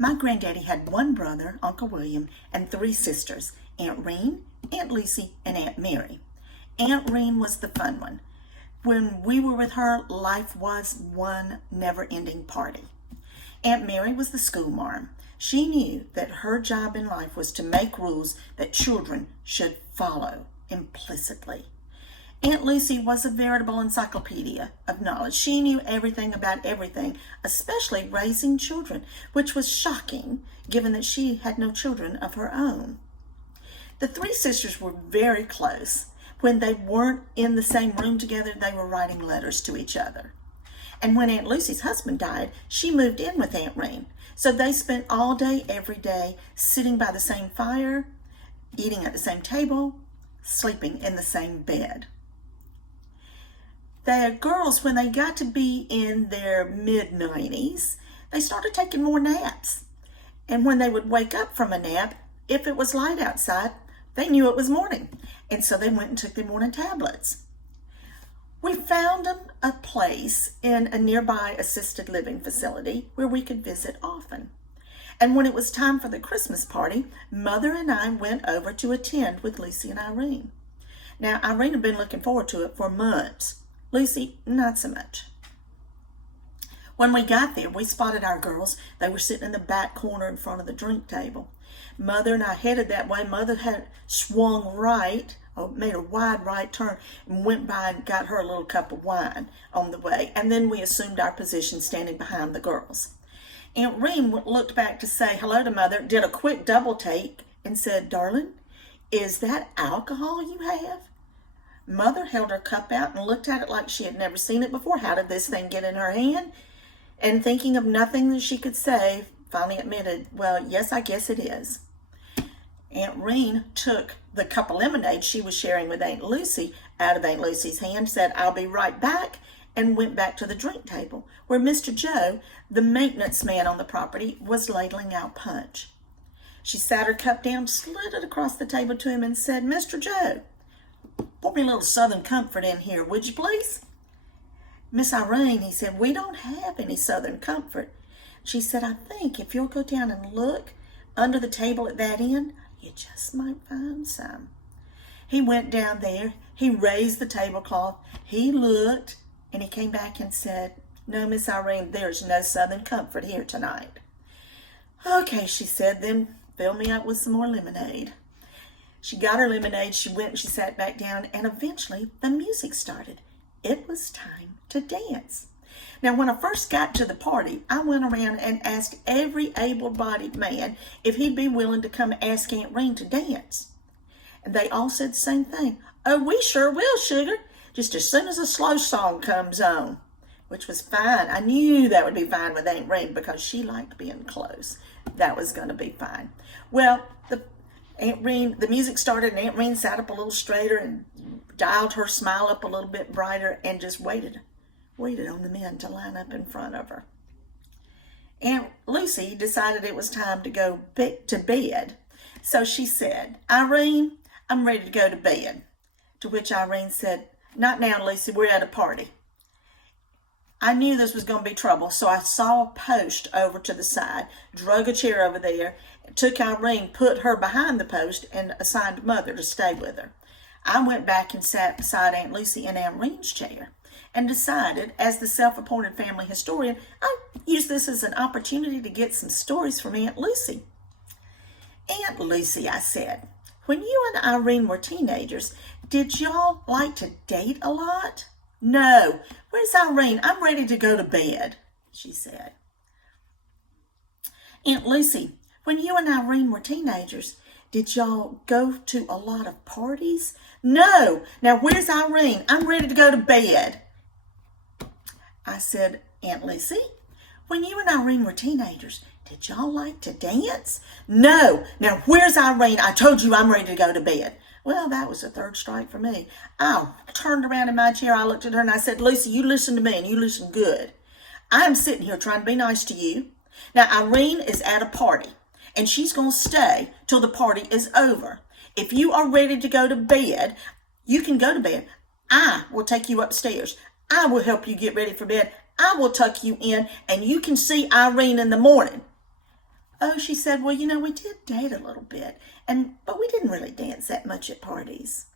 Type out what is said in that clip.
My granddaddy had one brother, Uncle William, and three sisters, Aunt Reen, Aunt Lucy, and Aunt Mary. Aunt Reen was the fun one. When we were with her, life was one never-ending party. Aunt Mary was the schoolmarm. She knew that her job in life was to make rules that children should follow implicitly. Aunt Lucy was a veritable encyclopedia of knowledge. She knew everything about everything, especially raising children, which was shocking given that she had no children of her own. The three sisters were very close. When they weren't in the same room together, they were writing letters to each other. And when Aunt Lucy's husband died, she moved in with Aunt Reen. So they spent all day, every day, sitting by the same fire, eating at the same table, sleeping in the same bed. The girls, when they got to be in their mid-90s, they started taking more naps. And when they would wake up from a nap, if it was light outside, they knew it was morning. And so they went and took their morning tablets. We found them a place in a nearby assisted living facility where we could visit often. And when it was time for the Christmas party, Mother and I went over to attend with Lucy and Irene. Now, Irene had been looking forward to it for months. Lucy, not so much. When we got there, we spotted our girls. They were sitting in the back corner in front of the drink table. Mother and I headed that way. Mother had swung right, made a wide right turn, and went by and got her a little cup of wine on the way. And then we assumed our position standing behind the girls. Aunt Reen looked back to say hello to Mother, did a quick double take, and said, "Darling, is that alcohol you have?" Mother held her cup out and looked at it like she had never seen it before. How did this thing get in her hand? And thinking of nothing that she could say, finally admitted, "Well, yes, I guess it is." Aunt Reen took the cup of lemonade she was sharing with Aunt Lucy out of Aunt Lucy's hand, said, "I'll be right back," and went back to the drink table where Mr. Joe, the maintenance man on the property, was ladling out punch. She sat her cup down, slid it across the table to him, and said, "Mr. Joe, pour me a little Southern Comfort in here, would you please?" "Miss Irene," he said, "we don't have any Southern Comfort." She said, "I think if you'll go down and look under the table at that end, you just might find some." He went down there. He raised the tablecloth. He looked, and he came back and said, "No, Miss Irene, there's no Southern Comfort here tonight." "Okay," she said, "then fill me up with some more lemonade." She got her lemonade, she went and she sat back down, and eventually the music started. It was time to dance. Now, when I first got to the party, I went around and asked every able-bodied man if he'd be willing to come ask Aunt Reen to dance. And they all said the same thing. "Oh, we sure will, sugar, just as soon as a slow song comes on," which was fine. I knew that would be fine with Aunt Reen because she liked being close. That was going to be fine. Well, the music started, and Aunt Reen sat up a little straighter and dialed her smile up a little bit brighter and just waited on the men to line up in front of her. Aunt Lucy decided it was time to go to bed. So she said, "Irene, I'm ready to go to bed." To which Irene said, "Not now, Lucy, we're at a party." I knew this was going to be trouble, so I saw a post over to the side, drug a chair over there, took Irene, put her behind the post, and assigned Mother to stay with her. I went back and sat beside Aunt Lucy in Aunt Reen's chair and decided, as the self-appointed family historian, I'd use this as an opportunity to get some stories from Aunt Lucy. "Aunt Lucy," I said, "when you and Irene were teenagers, did y'all like to date a lot?" "No. Where's Irene? I'm ready to go to bed," she said. "Aunt Lucy, when you and Irene were teenagers, did y'all go to a lot of parties?" "No. Now where's Irene? I'm ready to go to bed." I said, "Aunt Lucy, when you and Irene were teenagers, did y'all like to dance?" "No. Now where's Irene? I told you I'm ready to go to bed." Well, that was a third strike for me. I turned around in my chair, I looked at her, and I said, "Lucy, you listen to me, and you listen good. I'm sitting here trying to be nice to you. Now, Irene is at a party, and she's going to stay till the party is over. If you are ready to go to bed, you can go to bed. I will take you upstairs. I will help you get ready for bed. I will tuck you in, and you can see Irene in the morning." Oh, she said, well, we did date a little bit, but we didn't really dance that much at parties.